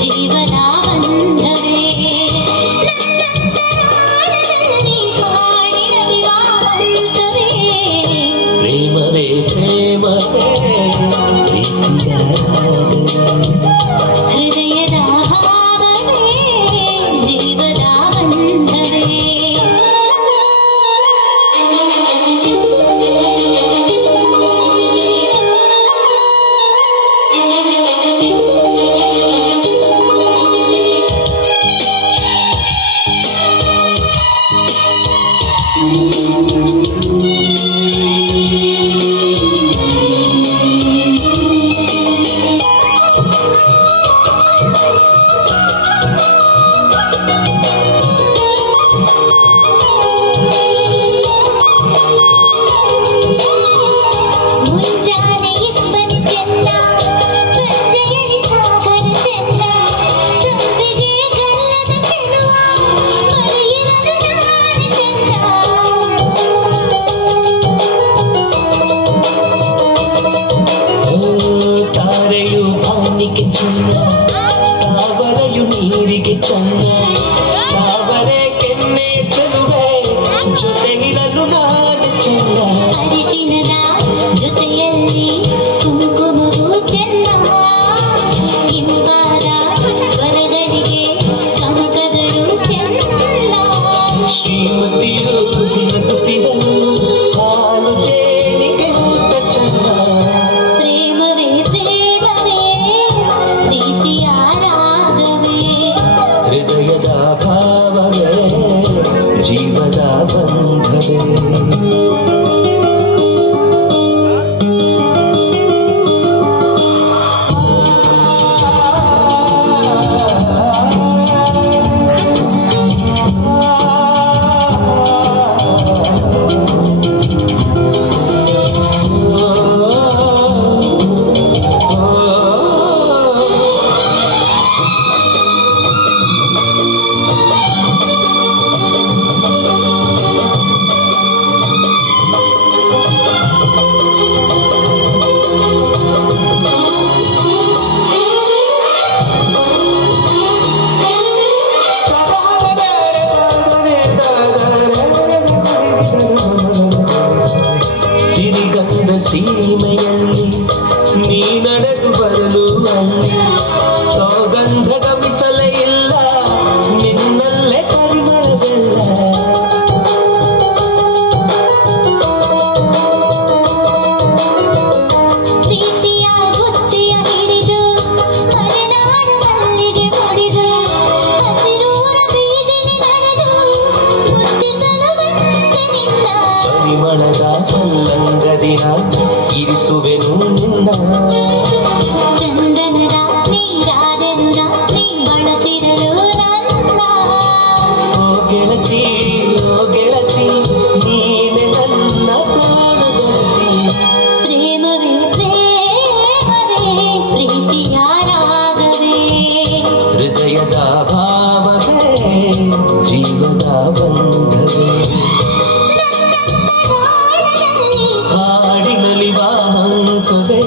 జీవనాబంధ sim may ಜಯದಾ ಭಾವವೇ ಜೀವದಾ ಬಂಧವೇ ಹಾಡಿನಲಿ ವಾಹಂಸವೇ